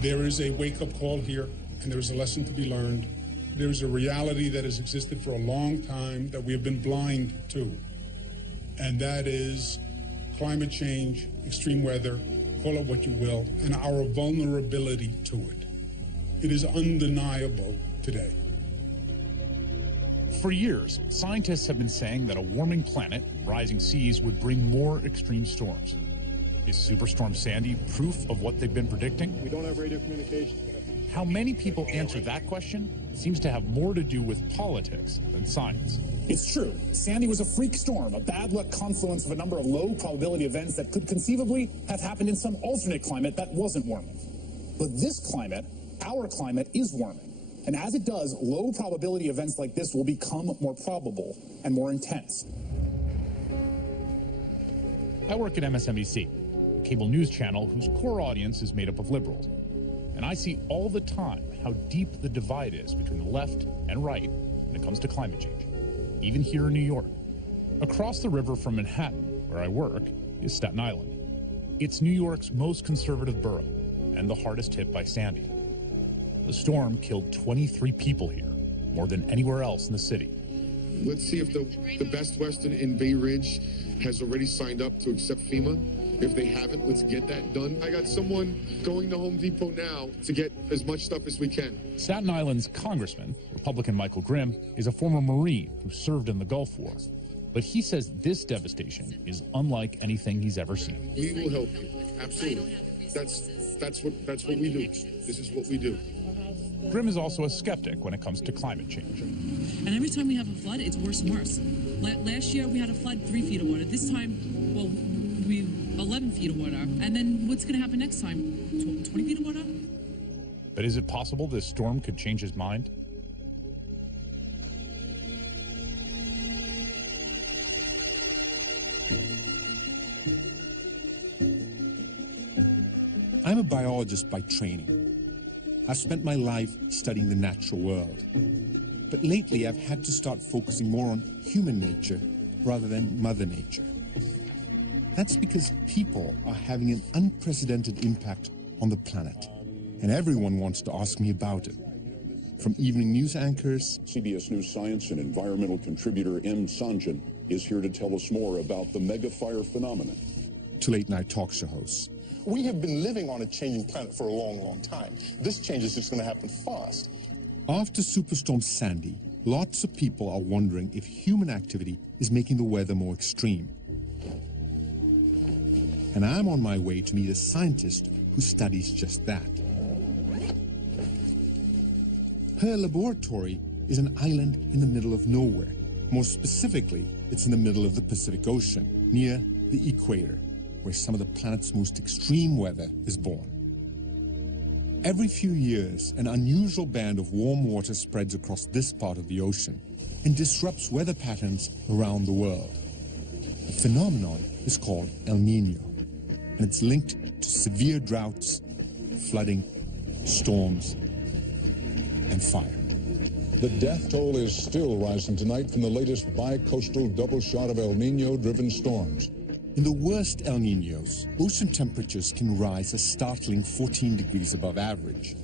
There is a wake-up call here, and there is a lesson to be learned. There is a reality that has existed for a long time that we have been blind to, and that is climate change, extreme weather, call it what you will, and our vulnerability to it. It is undeniable today. For years, scientists have been saying that a warming planet, rising seas, would bring more extreme storms. Is Superstorm Sandy proof of what they've been predicting? We don't have radio communication. How many people answer that question seems to have more to do with politics than science. It's true. Sandy was a freak storm, a bad luck confluence of a number of low probability events that could conceivably have happened in some alternate climate that wasn't warming. But this climate, our climate, is warming. And as it does, low probability events like this will become more probable and more intense. I work at MSNBC, a cable news channel whose core audience is made up of liberals. And I see all the time how deep the divide is between the left and right when it comes to climate change, even here in New York. Across the river from Manhattan, where I work, is Staten Island. It's New York's most conservative borough and the hardest hit by Sandy. The storm killed 23 people here, more than anywhere else in the city. Let's see if the Best Western in Bay Ridge has already signed up to accept FEMA. If they haven't, let's get that done. I got someone going to Home Depot now to get as much stuff as we can. Staten Island's congressman, Republican Michael Grimm, is a former Marine who served in the Gulf War. But he says this devastation is unlike anything he's ever seen. We will help you. Absolutely. That's what we do. This is what we do. Grimm is also a skeptic when it comes to climate change. And every time we have a flood, it's worse and worse. Last year we had a flood, 3 feet of water. This time, well, we 11 feet of water. And then what's going to happen next time? 20 feet of water? But is it possible this storm could change his mind? I'm a biologist by training. I've spent my life studying the natural world. But lately I've had to start focusing more on human nature rather than Mother Nature. That's because people are having an unprecedented impact on the planet, and everyone wants to ask me about it. From evening news anchors, CBS News science and environmental contributor M. Sanjan is here to tell us more about the megafire phenomenon, to late-night talk show hosts. We have been living on a changing planet for a long, long time. This change is just going to happen fast. After Superstorm Sandy, lots of people are wondering if human activity is making the weather more extreme. And I'm on my way to meet a scientist who studies just that. Her laboratory is an island in the middle of nowhere. More specifically, it's in the middle of the Pacific Ocean, near the equator, where some of the planet's most extreme weather is born. Every few years, an unusual band of warm water spreads across this part of the ocean and disrupts weather patterns around the world. The phenomenon is called El Nino, and it's linked to severe droughts, flooding, storms, and fire. The death toll is still rising tonight from the latest bi-coastal double shot of El Nino-driven storms. In the worst El Niños, ocean temperatures can rise a startling 14 degrees above average.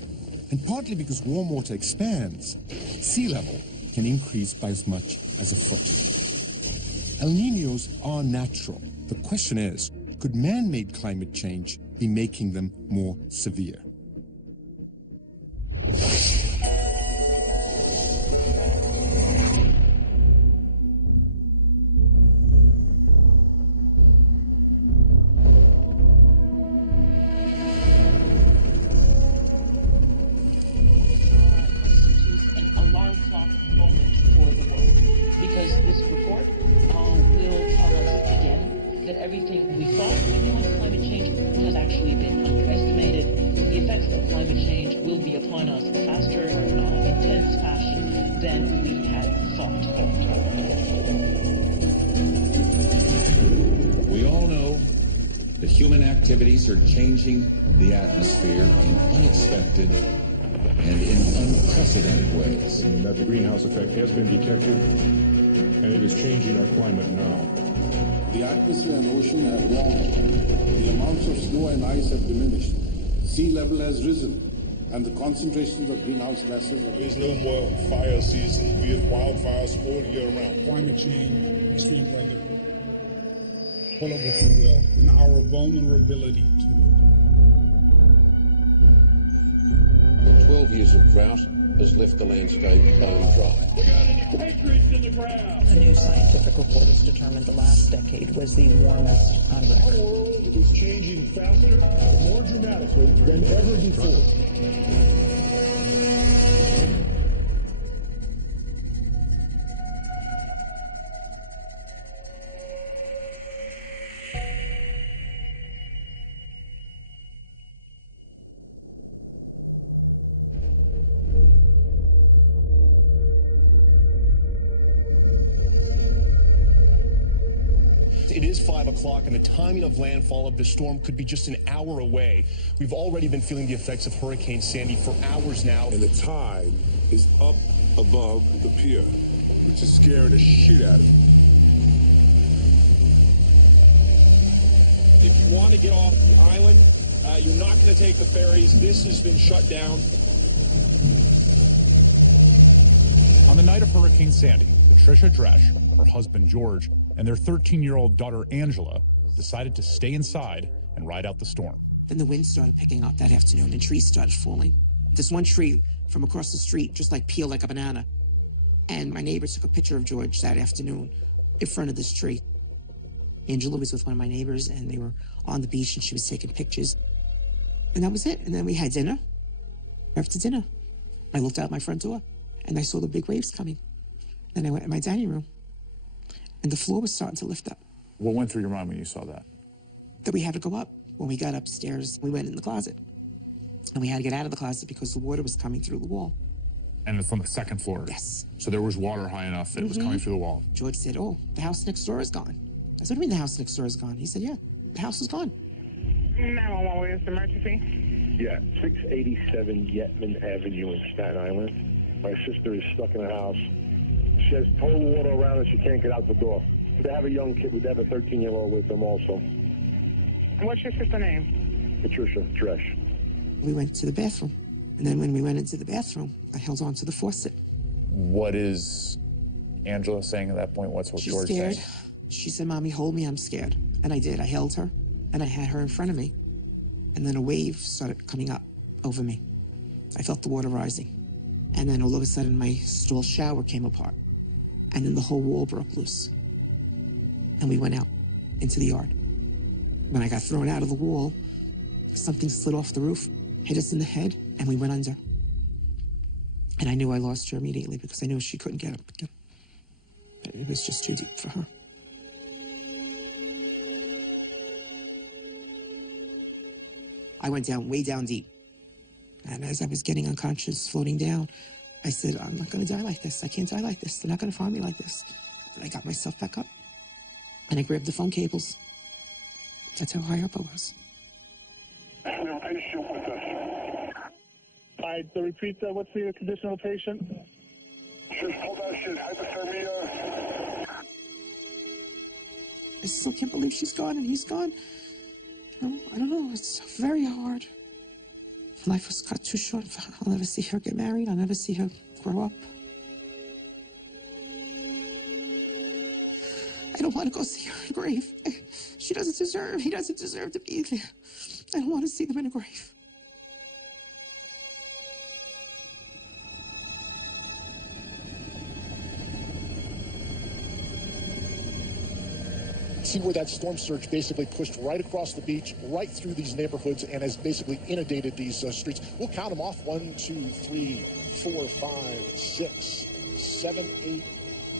And partly because warm water expands, sea level can increase by as much as a foot. El Niños are natural. The question is, could man-made climate change be making them more severe? Everything we thought we knew on climate change has actually been underestimated. The effects of climate change will be upon us faster, intense fashion than we had thought. We all know that human activities are changing the atmosphere in unexpected and in unprecedented ways. And that the greenhouse effect has been detected, and it is changing our climate now. The atmosphere and ocean have warmed. The amounts of snow and ice have diminished. sea level has risen, and the concentrations of greenhouse gases are... There's no more fire season. We have wildfires all year round. Climate change, extreme weather, call it what you will, and our vulnerability to it. The 12 years of drought has left the landscape bone dry. We got patriots in the crowd. A new scientific report has determined the last decade was the warmest on record. Our world is changing faster, more dramatically than ever before. It is 5 o'clock, and the timing of landfall of the storm could be just an hour away. We've already been feeling the effects of Hurricane Sandy for hours now. And the tide is up above the pier, which is scaring the shit out of me. If you want to get off the island, you're not going to take the ferries. This has been shut down. On the night of Hurricane Sandy, Patricia Dresch, her husband George, and their 13-year-old daughter Angela decided to stay inside and ride out the storm. Then the wind started picking up that afternoon and trees started falling. This one tree from across the street just like peeled like a banana. And my neighbor took a picture of George that afternoon in front of this tree. Angela was with one of my neighbors and they were on the beach and she was taking pictures. And that was it. And then we had dinner. After dinner, I looked out my front door and I saw the big waves coming. Then I went in my dining room. And the floor was starting to lift up. What went through your mind when you saw that? That we had to go up. When we got upstairs, we went in the closet. And we had to get out of the closet because the water was coming through the wall. And it's on the second floor? Yes. So there was water high enough that it was coming through the wall? George said, oh, the house next door is gone. I said, what do you mean the house next door is gone? He said, yeah, the house is gone. 911, what is the emergency? Yeah, 687 Yetman Avenue in Staten Island. My sister is stuck in the house. She has total water around her. She can't get out the door. They have a young kid. They have a 13-year-old with them also. What's your sister's name? Patricia Dresch. We went to the bathroom. And then when we went into the bathroom, I held on to the faucet. What is Angela saying at that point? What's George saying? She said, Mommy, hold me. I'm scared. And I did. I held her. And I had her in front of me. And then a wave started coming up over me. I felt the water rising. And then all of a sudden, my stall shower came apart. And then the whole wall broke loose. And we went out into the yard. When I got thrown out of the wall, something slid off the roof, hit us in the head, and we went under. And I knew I lost her immediately because I knew she couldn't get up again. But it was just too deep for her. I went down, way down deep. And as I was getting unconscious, floating down, I said, I'm not going to die like this. I can't die like this. They're not going to find me like this. And I got myself back up. And I grabbed the phone cables. That's how high up I was. No patient with us. All right, so repeat that. What's the condition of the patient? She's pulled out. She's hypothermia. I still can't believe she's gone and he's gone. You know, I don't know. It's very hard. Life was cut too short. I'll never see her get married. I'll never see her grow up. I don't want to go see her in a grave. He doesn't deserve to be there. I don't want to see them in a grave. See where that storm surge basically pushed right across the beach, right through these neighborhoods, and has basically inundated these streets. We'll count them off. 1, 2, 3, 4, 5, 6, 7, 8,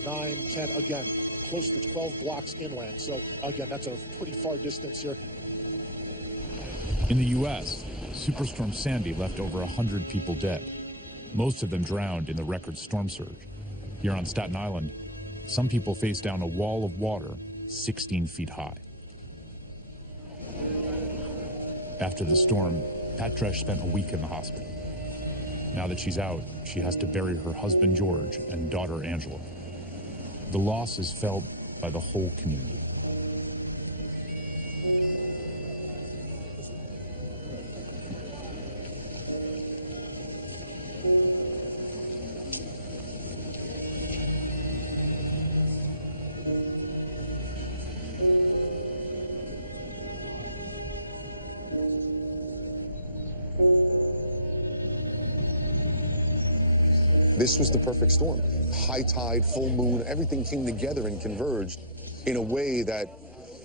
9, 10. Again, close to 12 blocks inland. So, again, that's a pretty far distance here. In the U.S., Superstorm Sandy left over 100 people dead. Most of them drowned in the record storm surge. Here on Staten Island, some people faced down a wall of water 16 feet high. After the storm, Pat Dresch spent a week in the hospital. Now that she's out, she has to bury her husband George and daughter Angela. The loss is felt by the whole community. This was the perfect storm. High tide, full moon, everything came together and converged in a way that,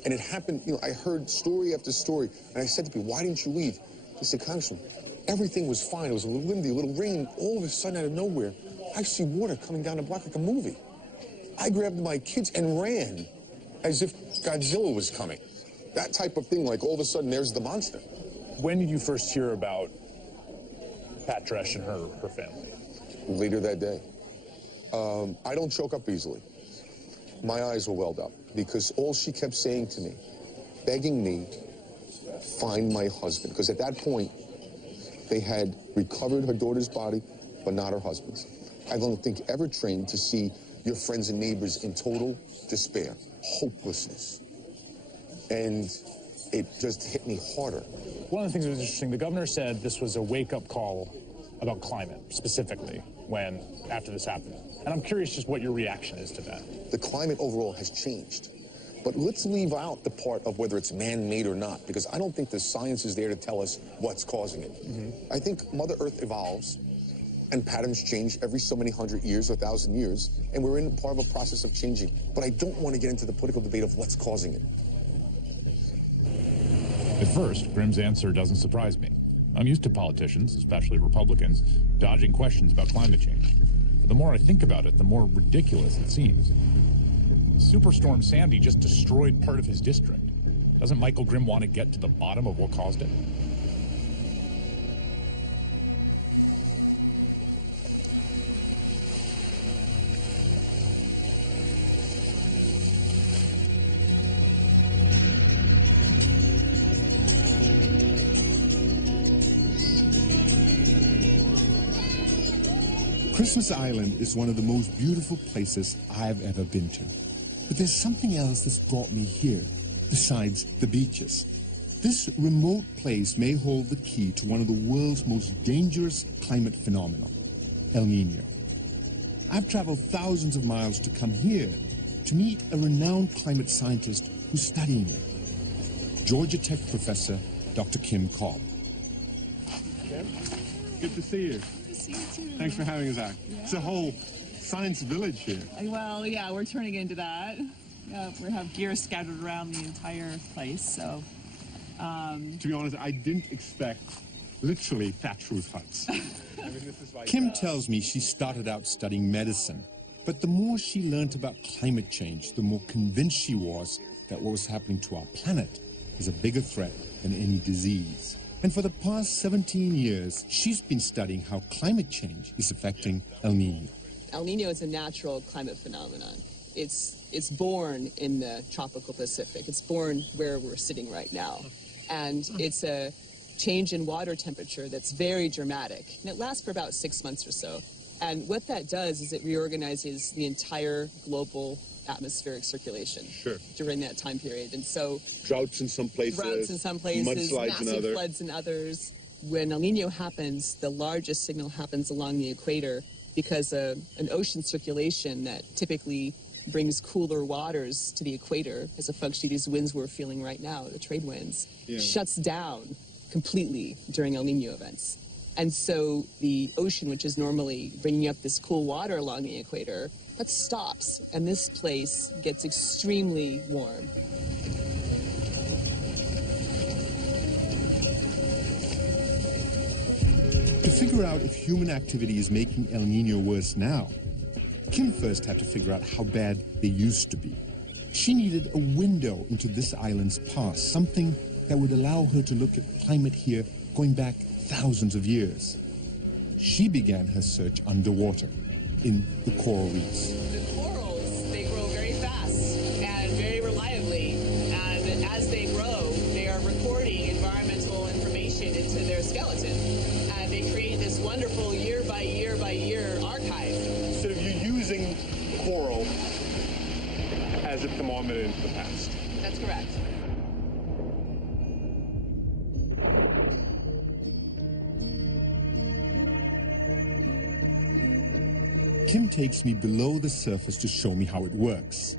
and it happened, you know, I heard story after story, and I said to people, why didn't you leave? They said, Congressman, everything was fine. It was a little windy, a little rain. All of a sudden, out of nowhere, I see water coming down the block like a movie. I grabbed my kids and ran as if Godzilla was coming. That type of thing, like all of a sudden, there's the monster. When did you first hear about Pat Dresch and her family? Later that day. I don't choke up easily. My eyes were welled up because all she kept saying to me, begging me, find my husband. Because at that point, they had recovered her daughter's body, but not her husband's. I don't think ever trained to see your friends and neighbors in total despair, hopelessness. And it just hit me harder. One of the things that was interesting, the governor said this was a wake-up call about climate, specifically, after this happened. And I'm curious just what your reaction is to that. The climate overall has changed. But let's leave out the part of whether it's man-made or not, because I don't think the science is there to tell us what's causing it. I think Mother Earth evolves, and patterns change every so many 100 years or 1,000 years, and we're in part of a process of changing. But I don't want to get into the political debate of what's causing it. At first, Grimm's answer doesn't surprise me. I'm used to politicians, especially Republicans, dodging questions about climate change. But the more I think about it, the more ridiculous it seems. Superstorm Sandy just destroyed part of his district. Doesn't Michael Grimm want to get to the bottom of what caused it? Christmas Island is one of the most beautiful places I've ever been to. But there's something else that's brought me here, besides the beaches. This remote place may hold the key to one of the world's most dangerous climate phenomena, El Nino. I've traveled thousands of miles to come here to meet a renowned climate scientist who's studying it, Georgia Tech professor Dr. Kim Cobb. Good to see you. Good to see you too. Thanks for having us out. Yeah. It's a whole science village here. Well, yeah, we're turning into that. We have gear scattered around the entire place, so... To be honest, I didn't expect literally thatch roof huts. This is like, Kim tells me she started out studying medicine, but the more she learned about climate change, the more convinced she was that what was happening to our planet is a bigger threat than any disease. And for the past 17 years, she's been studying how climate change is affecting El Nino. El Nino is a natural climate phenomenon. It's born in the tropical Pacific. It's born where we're sitting right now. And it's a change in water temperature that's very dramatic. And it lasts for about 6 months or so. And what that does is it reorganizes the entire global atmospheric circulation during that time period. And so droughts in some places, mudslides massive floods in others. When El Nino happens, the largest signal happens along the equator because an ocean circulation that typically brings cooler waters to the equator as a function of these winds we're feeling right now, the trade winds, shuts down completely during El Nino events. And so the ocean, which is normally bringing up this cool water along the equator, that stops, and this place gets extremely warm. To figure out if human activity is making El Nino worse now, Kim first had to figure out how bad they used to be. She needed a window into this island's past, something that would allow her to look at climate here going back thousands of years. She began her search underwater, in the coral reefs. The corals, they grow very fast and very reliably, and as they grow, they are recording environmental information into their skeleton, and they create this wonderful year by year by year archive. So you're using coral as a thermometer into the past. That's correct. Kim takes me below the surface to show me how it works.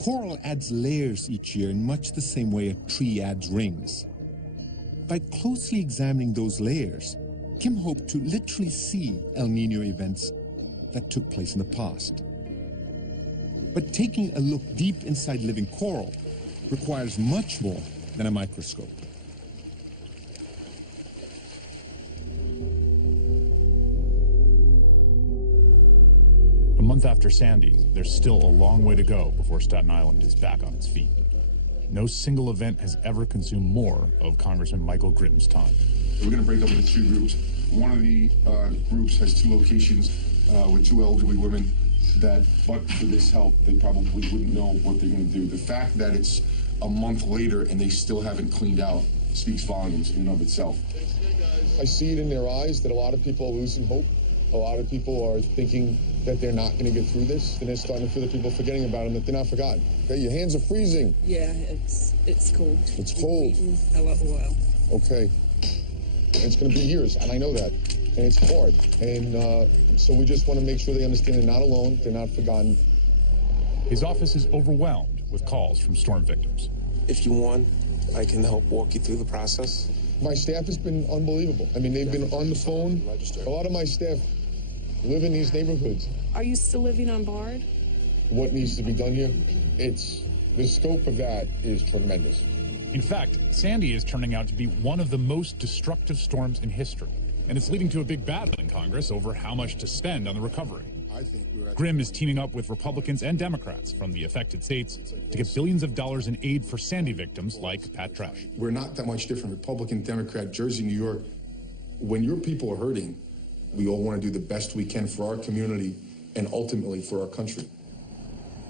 Coral adds layers each year in much the same way a tree adds rings. By closely examining those layers, Kim hoped to literally see El Nino events that took place in the past. But taking a look deep inside living coral requires much more than a microscope. A month after Sandy, there's still a long way to go before Staten Island is back on its feet. No single event has ever consumed more of Congressman Michael Grimm's time. We're going to break up into two groups. One of the groups has two locations with two elderly women that, but for this help, they probably wouldn't know what they're going to do. The fact that it's a month later and they still haven't cleaned out speaks volumes in and of itself. I see it in their eyes that a lot of people are losing hope. A lot of people are thinking that they're not going to get through this, and they're starting to feel that people are forgetting about them, that they're not forgotten. Okay, your hands are freezing. Yeah, it's cold. It's cold. A lot of oil. Okay. It's going to be years, and I know that, and it's hard. And so we just want to make sure they understand they're not alone, they're not forgotten. His office is overwhelmed with calls from storm victims. If you want, I can help walk you through the process. My staff has been unbelievable. I mean, they've been on the phone. A lot of my staff live in these neighborhoods. Are you still living on Bard? What needs to be done here? The scope of that is tremendous. In fact, Sandy is turning out to be one of the most destructive storms in history, and it's leading to a big battle in Congress over how much to spend on the recovery. Grimm is teaming up with Republicans and Democrats from the affected states to get billions of dollars in aid for Sandy victims like Pat Trash. We're not that much different. Republican, Democrat, Jersey, New York. When your people are hurting, we all want to do the best we can for our community and ultimately for our country.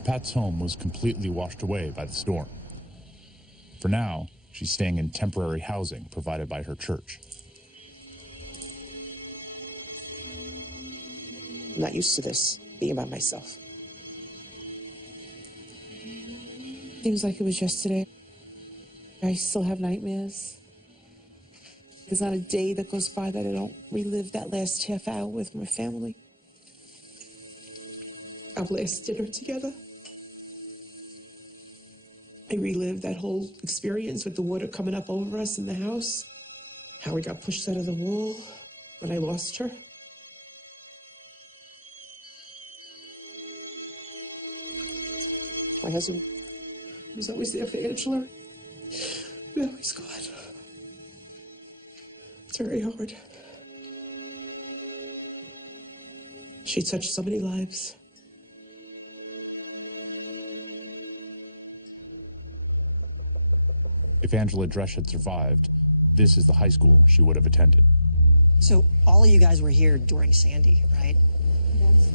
Pat's home was completely washed away by the storm. For now, she's staying in temporary housing provided by her church. I'm not used to this, being by myself. Seems like it was yesterday. I still have nightmares. There's not a day that goes by that I don't relive that last half hour with my family. Our last dinner together. I relived that whole experience with the water coming up over us in the house. How we got pushed out of the wall when I lost her. My husband was always there for Angela. Now he's gone. It's very hard. She touched so many lives. If Angela Dresch had survived, this is the high school she would have attended. So all of you guys were here during Sandy, right? Yes.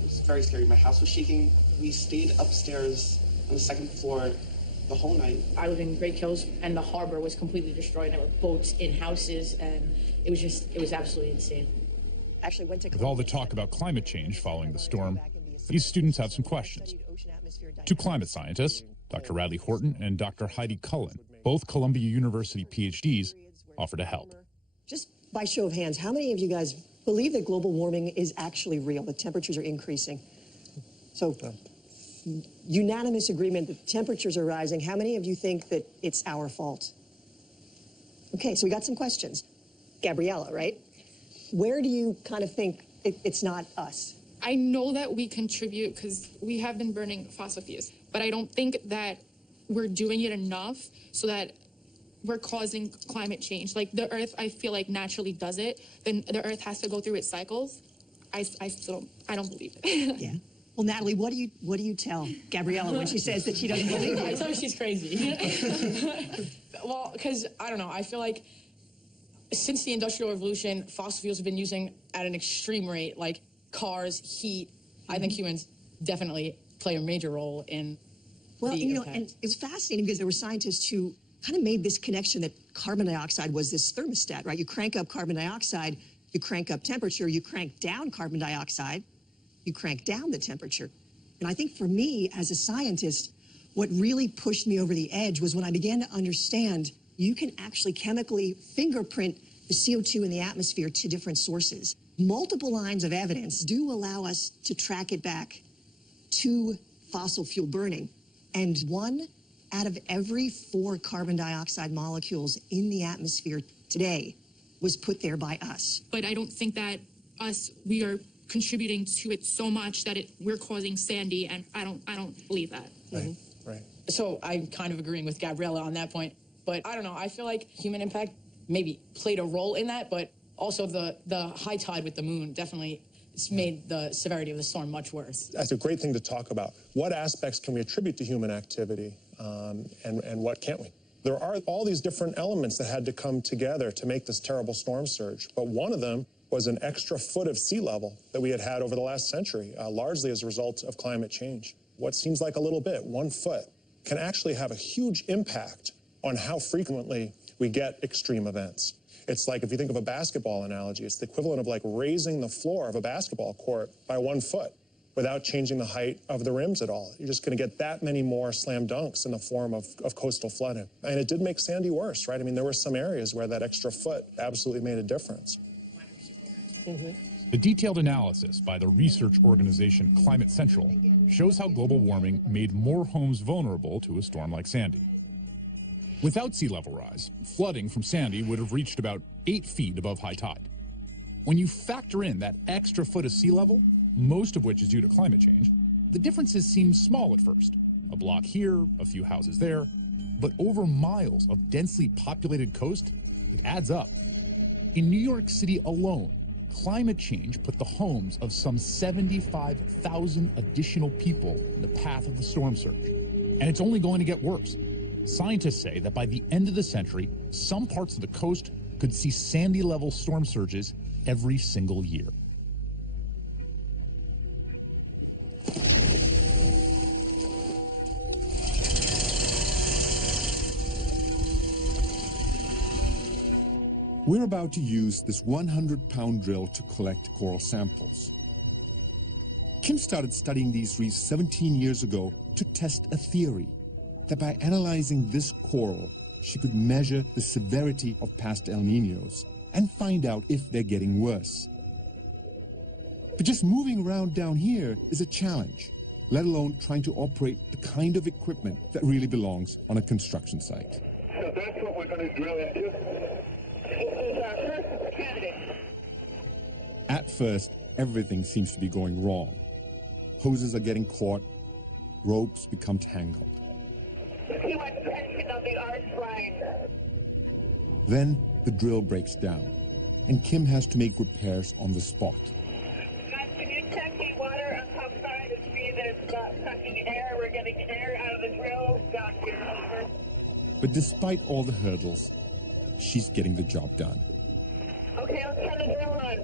It was very scary. My house was shaking. We stayed upstairs on the second floor the whole night. I live in Great Kills, and the harbor was completely destroyed. There were boats in houses, and it was absolutely insane. Actually went to With all the talk about climate change following the storm, these students have some questions. Two climate scientists, Dr. Radley Horton and Dr. Heidi Cullen, both Columbia University PhDs, offer to help. Just by show of hands, how many of you guys believe that global warming is actually real, that temperatures are increasing? So, unanimous agreement that temperatures are rising. How many of you think that it's our fault? Okay, so we got some questions. Gabriella, right? Where do you kind of think it's not us? I know that we contribute because we have been burning fossil fuels, but I don't think that we're doing it enough so that we're causing climate change. Like the Earth, I feel like naturally does it. Then the Earth has to go through its cycles. I don't believe it. Yeah. Well, Natalie, what do you tell Gabriella when she says that she doesn't believe you? I tell her she's crazy. Well, because, I don't know, I feel like since the Industrial Revolution, fossil fuels have been using at an extreme rate, like cars, heat. I think humans definitely play a major role in the impact. And it was fascinating because there were scientists who kind of made this connection that carbon dioxide was this thermostat, right? You crank up carbon dioxide, you crank up temperature, you crank down carbon dioxide, you crank down the temperature. And I think for me, as a scientist, what really pushed me over the edge was when I began to understand you can actually chemically fingerprint the CO2 in the atmosphere to different sources. Multiple lines of evidence do allow us to track it back to fossil fuel burning. And 1 out of every 4 carbon dioxide molecules in the atmosphere today was put there by us. But I don't think that we are contributing to it so much that we're causing Sandy, and I don't believe that. Right. Right. So I'm kind of agreeing with Gabriella on that point, but I don't know. I feel like human impact maybe played a role in that, but also the high tide with the moon definitely made the severity of the storm much worse. That's a great thing to talk about. What aspects can we attribute to human activity, and what can't we? There are all these different elements that had to come together to make this terrible storm surge, but one of them was an extra foot of sea level that we had over the last century, largely as a result of climate change. What seems like a little bit, 1 foot, can actually have a huge impact on how frequently we get extreme events. It's like, if you think of a basketball analogy, it's the equivalent of like raising the floor of a basketball court by 1 foot without changing the height of the rims at all. You're just going to get that many more slam dunks in the form of coastal flooding. And it did make Sandy worse, right? I mean, there were some areas where that extra foot absolutely made a difference. The detailed analysis by the research organization Climate Central shows how global warming made more homes vulnerable to a storm like Sandy. Without sea level rise, flooding from Sandy would have reached about 8 feet above high tide. When you factor in that extra foot of sea level, most of which is due to climate change, the differences seem small at first. A block here, a few houses there, but over miles of densely populated coast, it adds up. In New York City alone, climate change put the homes of some 75,000 additional people in the path of the storm surge. And it's only going to get worse. Scientists say that by the end of the century, some parts of the coast could see Sandy-level storm surges every single year. We're about to use this 100-pound drill to collect coral samples. Kim started studying these reefs 17 years ago to test a theory that by analyzing this coral, she could measure the severity of past El Niños and find out if they're getting worse. But just moving around down here is a challenge, let alone trying to operate the kind of equipment that really belongs on a construction site. So that's what we're going to drill into. This is our first candidate. At first, everything seems to be going wrong. Hoses are getting caught, ropes become tangled. Too much tension on the arch line. Then the drill breaks down, and Kim has to make repairs on the spot. Can you check the water on top side and see that it's not sucking air? We're getting air out of the drill down here. Over. But despite all the hurdles, she's getting the job done. Okay, let's turn the drill on.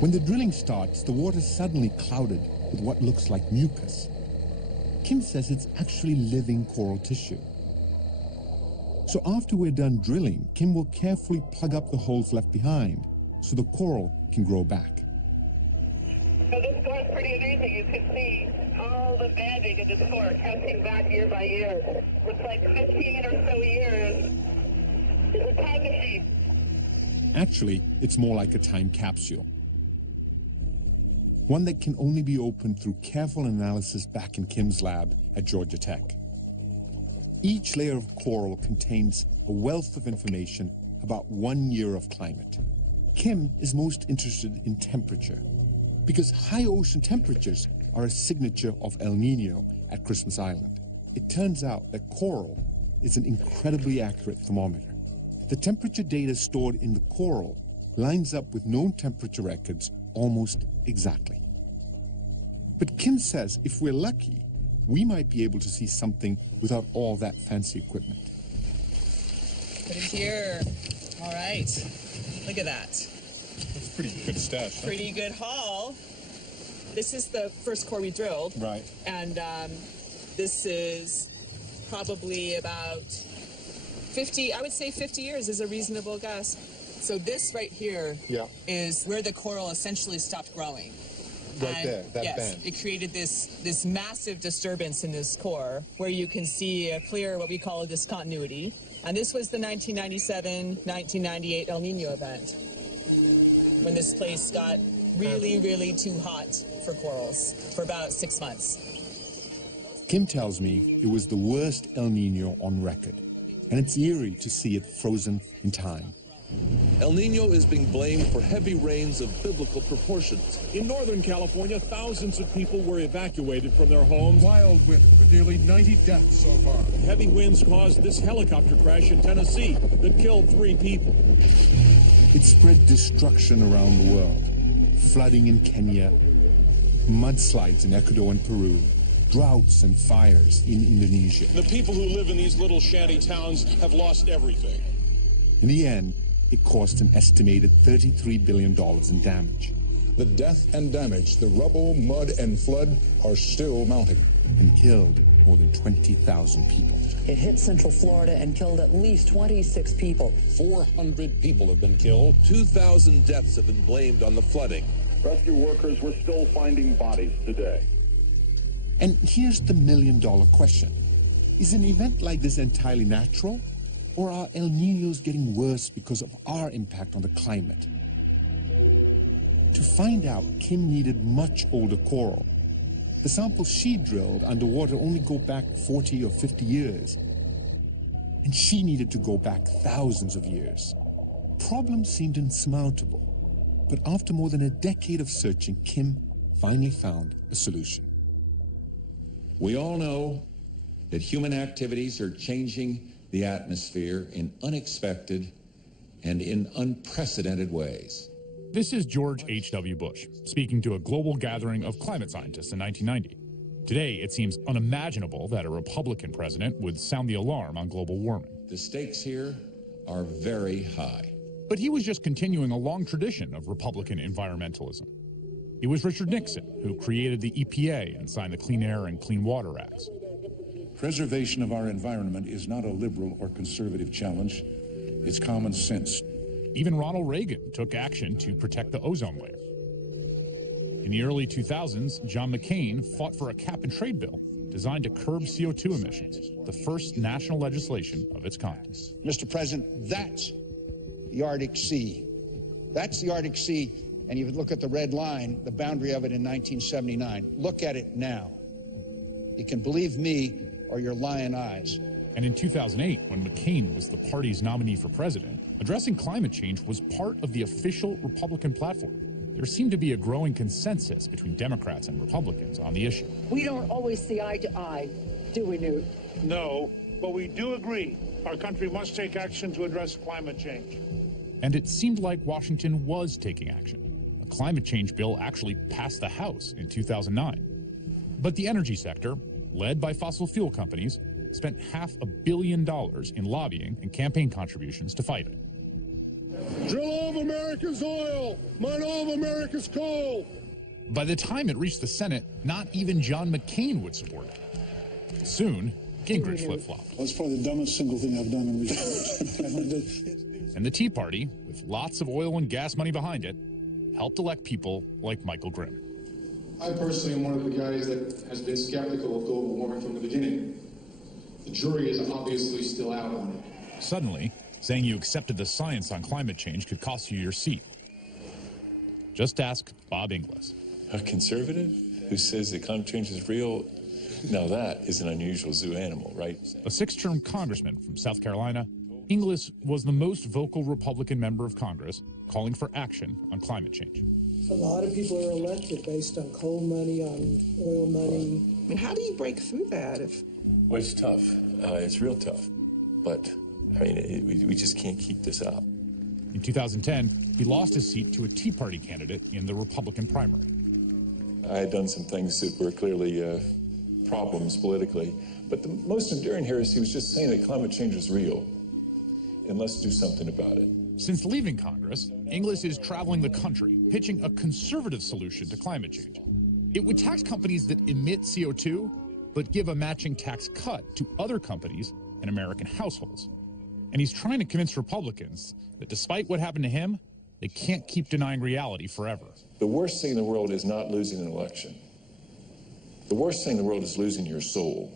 When the drilling starts, the water's suddenly clouded with what looks like mucus. Kim says it's actually living coral tissue. So after we're done drilling, Kim will carefully plug up the holes left behind so the coral can grow back. So this core is pretty amazing. You can see all the magic in this core counting back year by year. Looks like 15 or so years. It's a time machine. Actually, it's more like a time capsule. One that can only be opened through careful analysis back in Kim's lab at Georgia Tech. Each layer of coral contains a wealth of information about 1 year of climate. Kim is most interested in temperature, because high ocean temperatures are a signature of El Niño at Christmas Island. It turns out that coral is an incredibly accurate thermometer. The temperature data stored in the coral lines up with known temperature records almost exactly. But Kim says if we're lucky, we might be able to see something without all that fancy equipment. Put it here. All right. Look at that. That's pretty good stash. Pretty good haul. This is the first core we drilled. Right. And this is probably about 50, I would say 50 years is a reasonable guess. So this right here is where the coral essentially stopped growing. Right there, that yes, bend. It created this massive disturbance in this core where you can see a clear, what we call a discontinuity. And this was the 1997-1998 El Nino event, when this place got really, really too hot for corals for about 6 months. Kim tells me it was the worst El Nino on record. and it's eerie to see it frozen in time. El Nino is being blamed for heavy rains of biblical proportions. In Northern California, thousands of people were evacuated from their homes. Wild winter with nearly 90 deaths so far. Heavy winds caused this helicopter crash in Tennessee that killed 3 people. It spread destruction around the world. Flooding in Kenya, mudslides in Ecuador and Peru, droughts and fires in Indonesia. The people who live in these little shanty towns have lost everything. In the end, it cost an estimated $33 billion in damage. The death and damage, the rubble, mud, and flood are still mounting. And killed more than 20,000 people. It hit Central Florida and killed at least 26 people. 400 people have been killed. 2,000 deaths have been blamed on the flooding. Rescue workers were still finding bodies today. And here's the million-dollar question. Is an event like this entirely natural? Or are El Niños getting worse because of our impact on the climate? To find out, Kim needed much older coral. The samples she drilled underwater only go back 40 or 50 years. And she needed to go back thousands of years. Problems seemed insurmountable. But after more than a decade of searching, Kim finally found a solution. We all know that human activities are changing the atmosphere in unexpected and in unprecedented ways. This is George H.W. Bush speaking to a global gathering of climate scientists in 1990. Today, it seems unimaginable that a Republican president would sound the alarm on global warming. The stakes here are very high. But he was just continuing a long tradition of Republican environmentalism. It was Richard Nixon who created the EPA and signed the Clean Air and Clean Water Acts. Preservation of our environment is not a liberal or conservative challenge. It's common sense. Even Ronald Reagan took action to protect the ozone layer. In the early 2000s, John McCain fought for a cap-and-trade bill designed to curb CO2 emissions, the first national legislation of its kind. Mr. President, that's the Arctic Sea. That's the Arctic Sea, and you look at the red line, the boundary of it in 1979. Look at it now. You can believe me or your lying eyes. And in 2008, when McCain was the party's nominee for president, addressing climate change was part of the official Republican platform. There seemed to be a growing consensus between Democrats and Republicans on the issue. We don't always see eye to eye, do we, Newt? No, but we do agree our country must take action to address climate change. And it seemed like Washington was taking action. A climate change bill actually passed the House in 2009. But the energy sector, led by fossil fuel companies, spent $500 million in lobbying and campaign contributions to fight it. Drill all of America's oil, mine all of America's coal. By the time it reached the Senate, not even John McCain would support it. Soon, Gingrich flip-flopped. That's probably the dumbest single thing I've done in recent. And the Tea Party, with lots of oil and gas money behind it, helped elect people like Michael Grimm. I personally am one of the guys that has been skeptical of global warming from the beginning. The jury is obviously still out on it. Suddenly, saying you accepted the science on climate change could cost you your seat. Just ask Bob Inglis. A conservative who says that climate change is real? Now that is an unusual zoo animal, right? A six-term congressman from South Carolina, Inglis was the most vocal Republican member of Congress calling for action on climate change. A lot of people are elected based on coal money, on oil money. I mean, how do you break through that? Well, it's tough. It's real tough. But, I mean, we just can't keep this up. In 2010, he lost his seat to a Tea Party candidate in the Republican primary. I had done some things that were clearly problems politically. But the most enduring here is he was just saying that climate change is real. And let's do something about it. Since leaving Congress, Inglis is traveling the country, pitching a conservative solution to climate change. It would tax companies that emit CO2, but give a matching tax cut to other companies and American households. And he's trying to convince Republicans that despite what happened to him, they can't keep denying reality forever. The worst thing in the world is not losing an election. The worst thing in the world is losing your soul.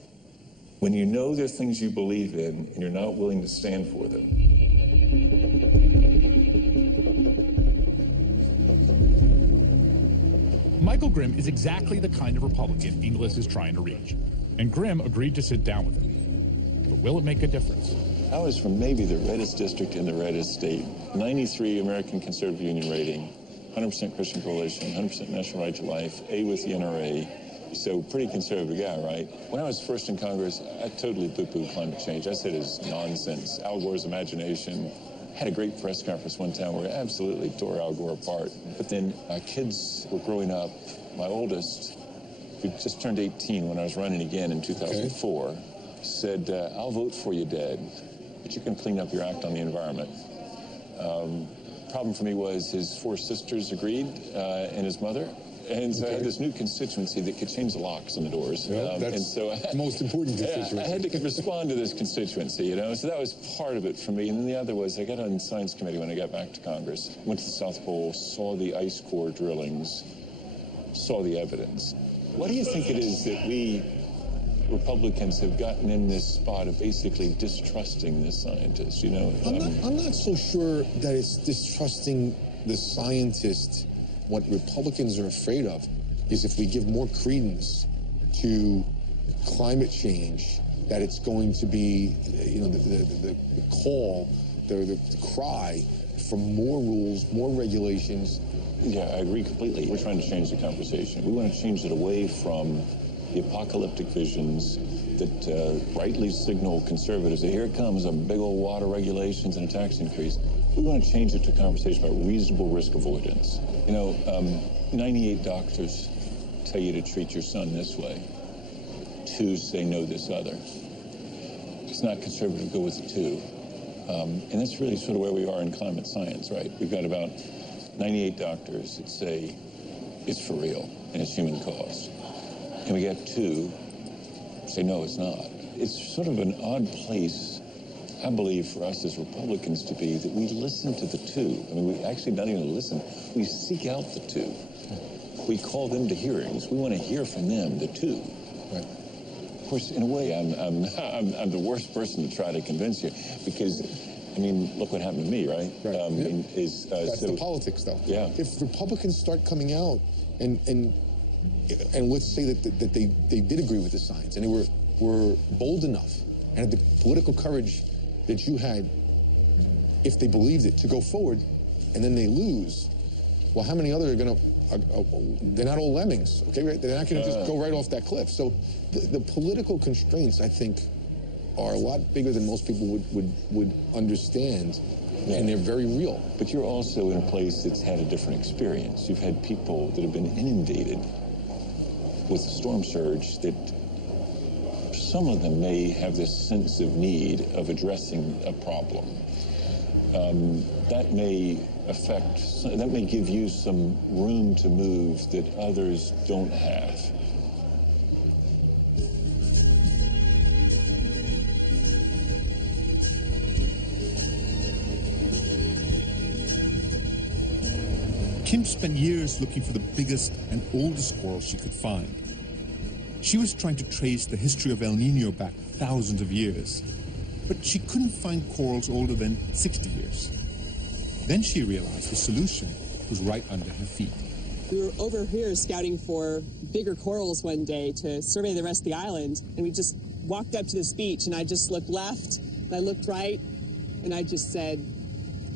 When you know there are things you believe in and you're not willing to stand for them. Michael Grimm is exactly the kind of Republican Inglis is trying to reach. And Grimm agreed to sit down with him. But will it make a difference? I was from maybe the reddest district in the reddest state. 93 American Conservative Union rating, 100% Christian Coalition, 100% National Right to Life, A with the NRA. So pretty conservative guy, right? When I was first in Congress, I totally poo-pooed climate change. I said it's nonsense, Al Gore's imagination. Had a great press conference one time where I absolutely tore Al Gore apart. But then our kids were growing up. My oldest, who just turned 18 when I was running again in 2004, said, I'll vote for you, Dad, but you can clean up your act on the environment. Problem for me was his 4 sisters agreed, and his mother. And so I had this new constituency that could change the locks on the doors. Well, that's and so the most important constituency. I had to respond to this constituency, you know, so that was part of it for me. And then the other was I got on Science Committee when I got back to Congress, went to the South Pole, saw the ice core drillings, saw the evidence. What do you think it is that we Republicans have gotten in this spot of basically distrusting the scientists, you know? I'm not so sure that it's distrusting the scientists. What Republicans are afraid of is if we give more credence to climate change, that it's going to be, you know, the call, the cry for more rules, more regulations. Yeah, I agree completely. We're trying to change the conversation. We want to change it away from the apocalyptic visions that rightly signal conservatives that here it comes, a big old wad of regulations and a tax increase. We want to change it to a conversation about reasonable risk avoidance. You know, 98 doctors tell you to treat your son this way. 2 say no this other. It's not conservative to go with the 2. And that's really sort of where we are in climate science, right? We've got about 98 doctors that say it's for real and it's human caused. And we got 2 say no, it's not. It's sort of an odd place, I believe, for us as Republicans to be, that we listen to the 2. I mean, we actually not even listen. We seek out the 2. We call them to hearings. We want to hear from them, the 2. Right. Of course, in a way, I'm the worst person to try to convince you because, I mean, look what happened to me, right? Right. That's the politics, though. Yeah. If Republicans start coming out and let's say that they did agree with the science and they were bold enough and had the political courage that you had, if they believed it, to go forward, and then they lose, well, how many other are going to, they're not all lemmings, okay? They're not going to just go right off that cliff. So the political constraints, I think, are a lot bigger than most people would understand, and they're very real. But you're also in a place that's had a different experience. You've had people that have been inundated with the storm surge that some of them may have this sense of need of addressing a problem. That may give you some room to move that others don't have. Kim spent years looking for the biggest and oldest coral she could find. She was trying to trace the history of El Nino back thousands of years, but she couldn't find corals older than 60 years. Then she realized the solution was right under her feet. We were over here scouting for bigger corals one day to survey the rest of the island, and we just walked up to this beach, and I just looked left, and I looked right, and I just said,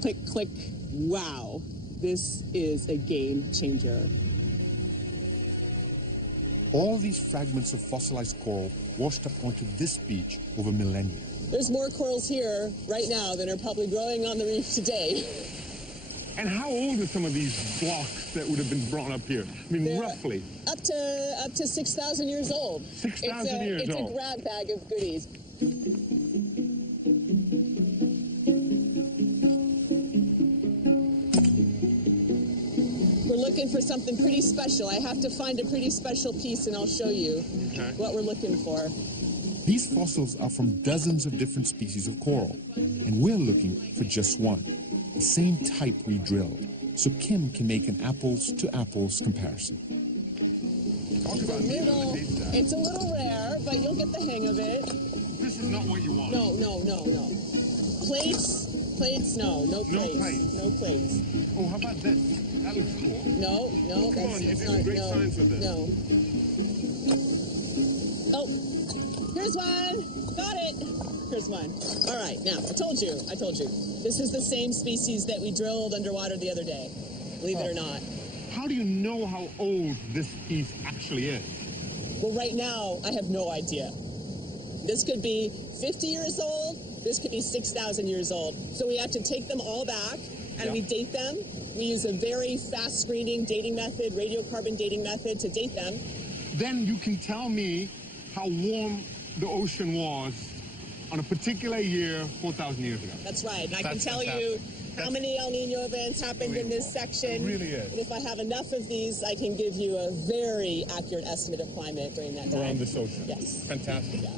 click, click, wow, this is a game changer. All these fragments of fossilized coral washed up onto this beach over millennia. There's more corals here right now than are probably growing on the reef today. And how old are some of these blocks that would have been brought up here? I mean, They're roughly. Up to 6,000 years old. 6,000 years old. It's a grab bag of goodies. We're looking for something pretty special. I have to find a pretty special piece, and I'll show you what we're looking for. These fossils are from dozens of different species of coral, and we're looking for just one, the same type we drilled, so Kim can make an apples-to-apples comparison. It's a little rare, but you'll get the hang of it. This is not what you want. No. Plates, no plates. No plates. Oh, how about this? That looks cool. No, Come on, you're doing great science with this. No. Oh, Here's one. Got it. Here's one. All right, now, I told you. This is the same species that we drilled underwater the other day, believe it or not. How do you know how old this piece actually is? Well, right now, I have no idea. This could be 50 years old. This could be 6,000 years old. So we have to take them all back, and we date them. We use a very fast screening dating method, radiocarbon dating method, to date them. Then you can tell me how warm the ocean was on a particular year 4,000 years ago. That's right. And I can That's tell you how many El Nino events happened in this section. It really is. And if I have enough of these, I can give you a very accurate estimate of climate during that time. Around this ocean. Yes. Fantastic. Yeah.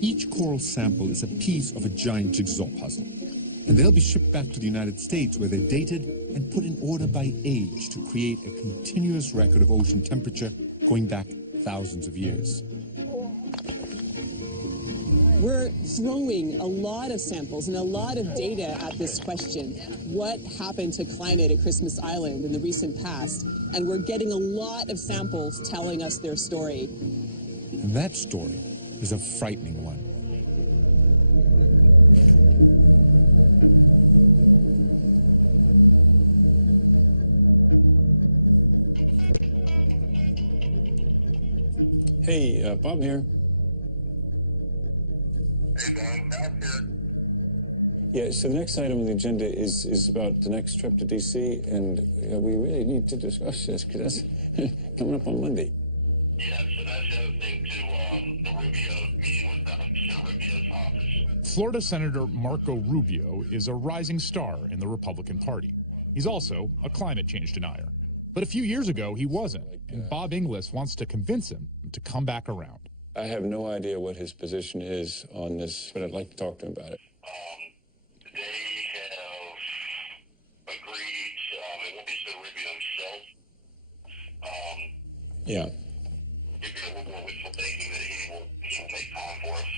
Each coral sample is a piece of a giant jigsaw puzzle. And they'll be shipped back to the United States, where they're dated and put in order by age to create a continuous record of ocean temperature going back thousands of years. We're throwing a lot of samples and a lot of data at this question. What happened to climate at Christmas Island in the recent past? And we're getting a lot of samples telling us their story. And that story is a frightening one. Hey, Bob here. Hey, Don, Bob here. Yeah, so the next item on the agenda is about the next trip to D.C., and we really need to discuss this, because that's coming up on Monday. Yeah, so that's the other thing, too, the Rubio meeting with Senator Rubio's office. Florida Senator Marco Rubio is a rising star in the Republican Party. He's also a climate change denier. But a few years ago, he wasn't, and Bob Inglis wants to convince him to come back around. I have no idea what his position is on this, but I'd like to talk to him about it. They have agreed, it won't be Senator Rubio himself. Yeah. Maybe a little more wishful thinking that he will make time for us.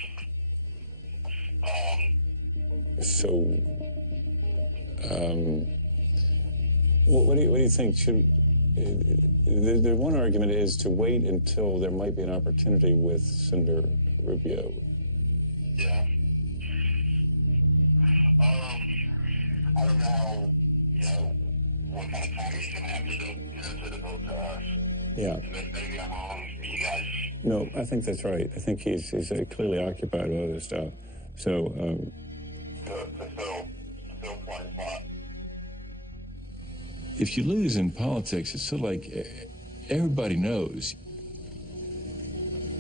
So, what do you think? The one argument is to wait until there might be an opportunity with Senator Rubio. Yeah. I don't know, what kind of time he's going to have to devote to us. Yeah. Maybe I'm wrong. You guys. No, I think that's right. I think he's clearly occupied with other stuff. So, if you lose in politics, it's sort of like everybody knows.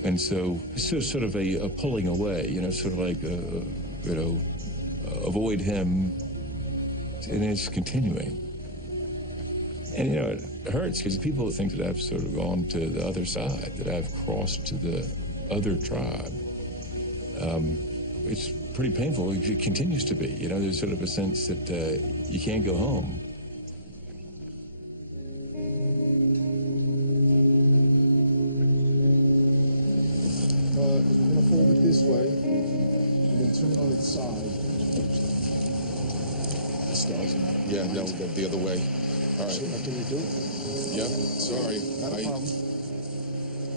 And so it's sort of a pulling away, sort of like, avoid him, and it's continuing. And, it hurts because people think that I've sort of gone to the other side, that I've crossed to the other tribe. It's pretty painful. It continues to be. There's sort of a sense that you can't go home. We're going to fold it this way and then turn it on its side. Yeah, no, the other way. All right. So can you do it? Yep, sorry. Not a problem.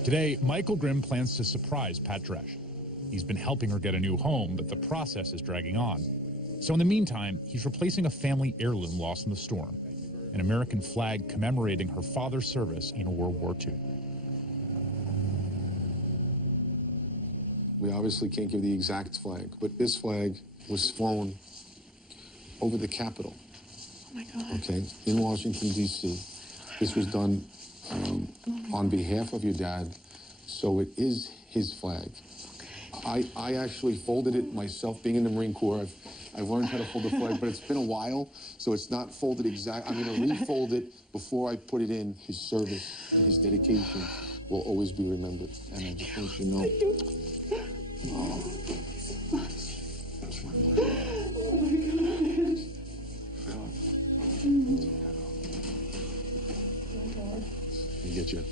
Today, Michael Grimm plans to surprise Pat Dresch. He's been helping her get a new home, but the process is dragging on. So in the meantime, he's replacing a family heirloom lost in the storm, an American flag commemorating her father's service in World War II. We obviously can't give the exact flag, but this flag was flown over the Capitol. Oh my God. Okay, in Washington, D.C. This was done on behalf of your dad, so it is his flag. I actually folded it myself, being in the Marine Corps. I've learned how to fold a flag, but it's been a while, so it's not folded exact. I'm going to refold it before I put it in. His service and his dedication will always be remembered, and I just want you to know. Oh, oh my God. You get you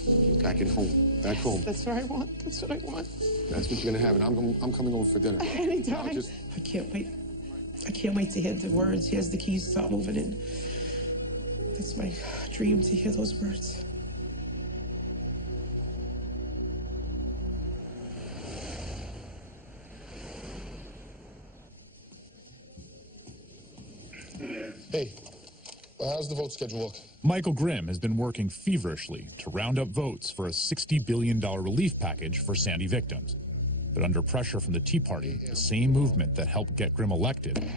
back at home. Back home. That's what I want. That's what I want. That's what you're gonna have, and I'm coming over for dinner. Anytime. I can't wait. I can't wait to hear the words. Here's the keys. Start moving in. That's my dream, to hear those words. Hey, how's the vote schedule look? Michael Grimm has been working feverishly to round up votes for a $60 billion relief package for Sandy victims. But under pressure from the Tea Party, the same movement that helped get Grimm elected,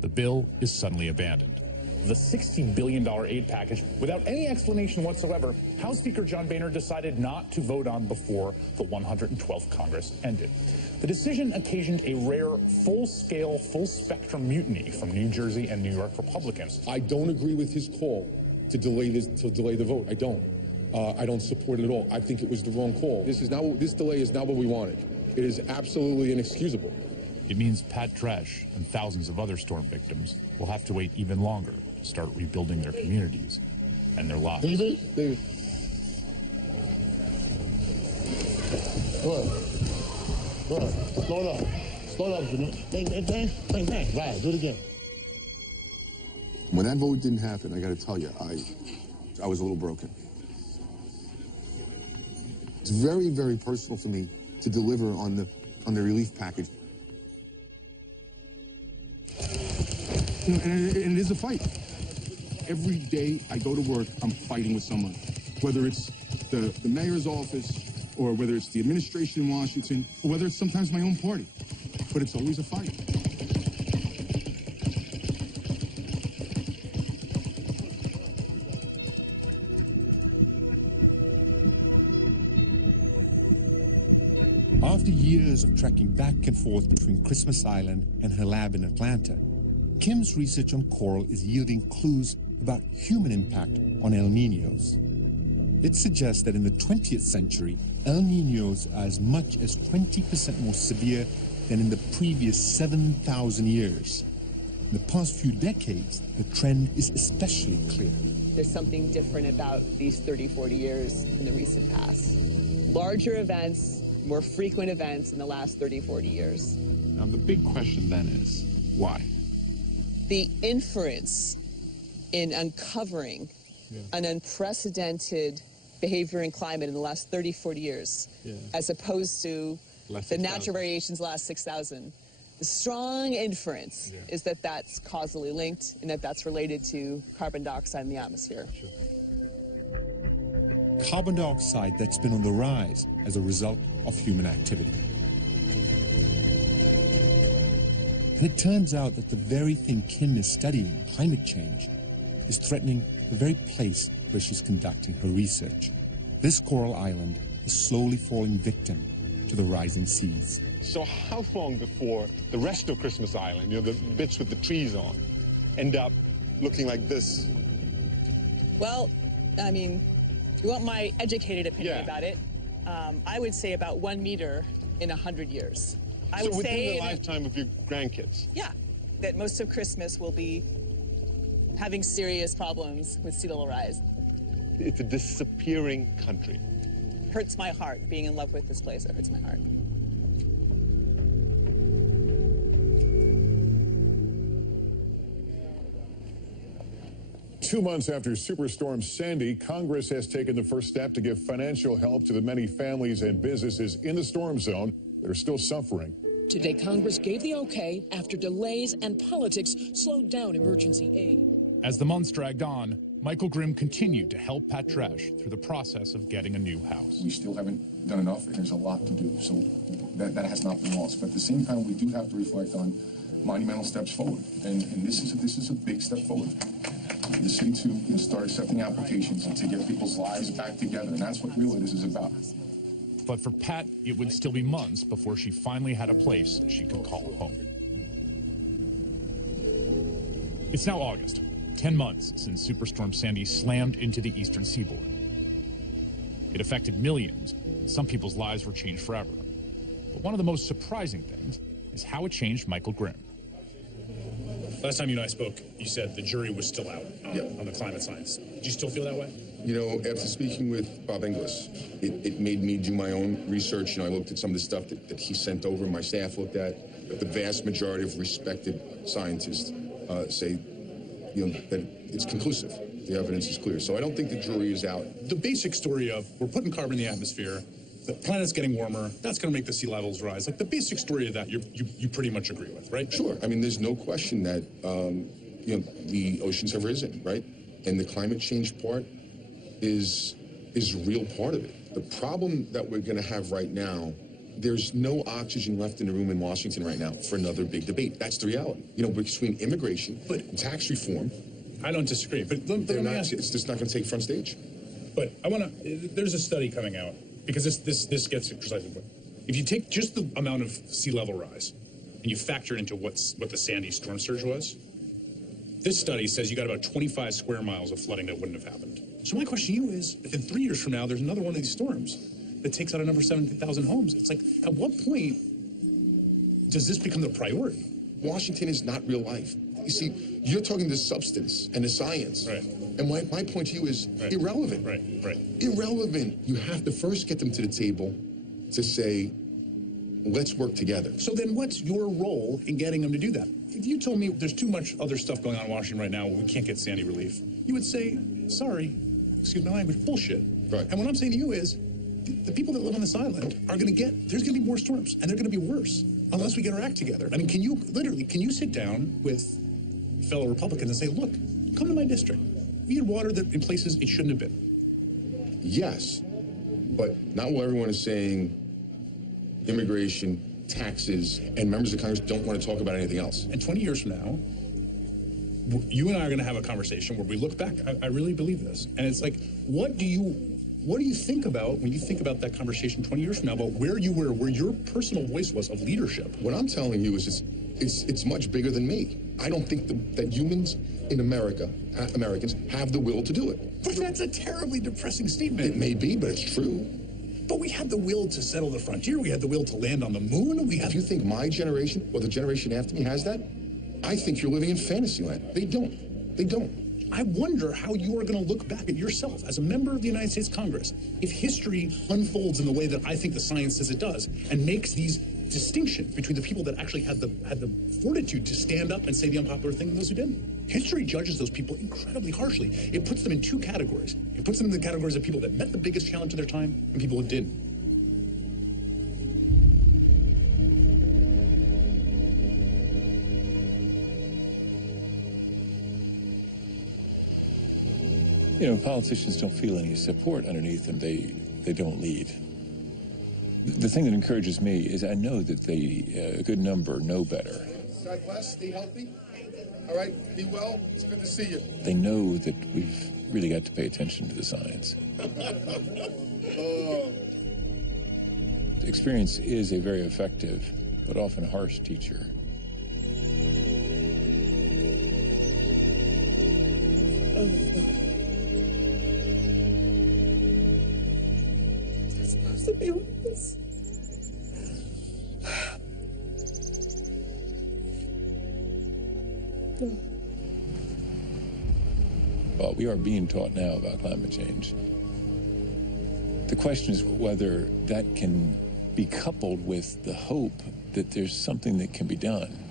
the bill is suddenly abandoned. The $60 billion aid package, without any explanation whatsoever, House Speaker John Boehner decided not to vote on before the 112th Congress ended. The decision occasioned a rare, full-scale, full-spectrum mutiny from New Jersey and New York Republicans. I don't agree with his call to delay the vote. I don't. I don't support it at all. I think it was the wrong call. This delay is not what we wanted. It is absolutely inexcusable. It means Pat Dresch and thousands of other storm victims will have to wait even longer to start rebuilding their communities and their lives. David. Good. Slow it up. Slow it up. Bang. Right, do it again. When that vote didn't happen, I got to tell you, I was a little broken. It's very, very personal for me to deliver on the relief package. You know, and it is a fight. Every day I go to work, I'm fighting with someone, whether it's the mayor's office, or whether it's the administration in Washington, or whether it's sometimes my own party. But it's always a fight. After years of trekking back and forth between Christmas Island and her lab in Atlanta, Kim's research on coral is yielding clues about human impact on El Niños. It suggests that in the 20th century, El Niños are as much as 20% more severe than in the previous 7,000 years. In the past few decades, the trend is especially clear. There's something different about these 30, 40 years in the recent past. Larger events, more frequent events in the last 30, 40 years. Now, the big question then is, why? The inference in uncovering an unprecedented behavior in climate in the last 30, 40 years, as opposed to the natural variations the last 6,000. The strong inference is that that's causally linked and that that's related to carbon dioxide in the atmosphere. Carbon dioxide that's been on the rise as a result of human activity. And it turns out that the very thing Kim is studying, climate change, is threatening the very place where she's conducting her research. This coral island is slowly falling victim to the rising seas. So how long before the rest of Christmas Island, the bits with the trees on, end up looking like this? Well, I mean, you want my educated opinion about it? I would say about 1 meter in 100 years. I would within say the lifetime of your grandkids? Yeah, that most of Christmas will be having serious problems with sea level rise. It's a disappearing country. Hurts my heart. Being in love with this place, it hurts my heart. Two months after Superstorm Sandy, Congress has taken the first step to give financial help to the many families and businesses in the storm zone that are still suffering. Today, Congress gave the okay after delays and politics slowed down emergency aid. As the months dragged on, Michael Grimm continued to help Pat Dresch through the process of getting a new house. We still haven't done enough, and there's a lot to do, so that has not been lost. But at the same time, we do have to reflect on monumental steps forward, and this is a big step forward. The city to start accepting applications and to get people's lives back together, and that's what really this is about. But for Pat, it would still be months before she finally had a place she could call home. It's now August, 10 months since Superstorm Sandy slammed into the eastern seaboard. It affected millions, and some people's lives were changed forever. But one of the most surprising things is how it changed Michael Grimm. Last time you and I spoke, you said the jury was still out on the climate science. Do you still feel that way? You know, after speaking with Bob Inglis, it made me do my own research. I looked at some of the stuff that he sent over, my staff looked at. But the vast majority of respected scientists say, that it's conclusive. The evidence is clear. So I don't think the jury is out. The basic story of we're putting carbon in the atmosphere, the planet's getting warmer, that's going to make the sea levels rise. Like the basic story of that, you pretty much agree with, right? Sure. I mean, there's no question that the oceans have risen, right? And the climate change part is a real part of it. The problem that we're going to have right now, there's no oxygen left in the room in Washington right now for another big debate. That's the reality. Between immigration and tax reform. I don't disagree, but let me ask you. It's just not going to take front stage. But I want to. There's a study coming out because this gets precisely what. If you take just the amount of sea level rise and you factor it into what the Sandy storm surge was, this study says you got about 25 square miles of flooding that wouldn't have happened. So my question to you is, if in 3 years from now there's another one of these storms that takes out another 70,000 homes, it's like, at what point does this become the priority? Washington is not real life. You see, you're talking the substance and the science. Right. And my point to you is irrelevant. Right. Irrelevant. You have to first get them to the table to say, let's work together. So then what's your role in getting them to do that? If you told me there's too much other stuff going on in Washington right now, we can't get Sandy relief, you would say, sorry, excuse my language, bullshit. Right. And what I'm saying to you is, the people that live on this island are going to there's going to be more storms, and they're going to be worse unless we get our act together. I mean, can you sit down with fellow Republicans and say, look, come to my district. We had water that in places it shouldn't have been. Yes, but not while everyone is saying immigration, taxes, and members of Congress don't want to talk about anything else. And 20 years from now, you and I are going to have a conversation where we look back. I really believe this. And it's like, what do you think about when you think about that conversation 20 years from now about where you were, where your personal voice was of leadership? What I'm telling you is it's much bigger than me. I don't think that humans in America, Americans, have the will to do it. But that's a terribly depressing statement. It may be, but it's true. But we had the will to settle the frontier. We had the will to land on the moon. If you think my generation or the generation after me has that, I think you're living in fantasy land. They don't. They don't. I wonder how you are going to look back at yourself as a member of the United States Congress if history unfolds in the way that I think the science says it does and makes these distinctions between the people that actually had the fortitude to stand up and say the unpopular thing and those who didn't. History judges those people incredibly harshly. It puts them in two categories. It puts them in the categories of people that met the biggest challenge of their time and people who didn't. Politicians don't feel any support underneath them. They don't lead. The thing that encourages me is I know that a good number know better. God bless. Stay healthy. All right. Be well. It's good to see you. They know that we've really got to pay attention to the science. Experience is a very effective but often harsh teacher. It's supposed to be like this. Well, we are being taught now about climate change. The question is whether that can be coupled with the hope that there's something that can be done.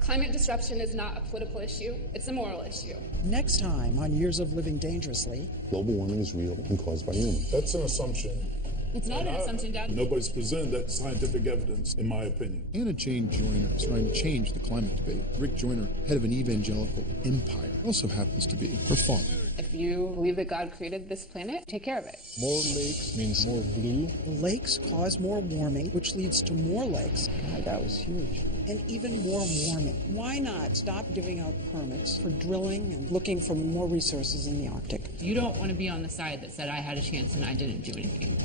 Climate disruption is not a political issue, it's a moral issue. Next time on Years of Living Dangerously. Global warming is real and caused by humans. That's an assumption. It's not an assumption, Dad. Nobody's presented that scientific evidence, in my opinion. Anna Jane Joyner is trying to change the climate debate. Rick Joyner, head of an evangelical empire, also happens to be her father. If you believe that God created this planet, take care of it. More lakes means more blue. The lakes cause more warming, which leads to more lakes. God, that was huge. And even more warming. Why not stop giving out permits for drilling and looking for more resources in the Arctic? You don't want to be on the side that said I had a chance and I didn't do anything.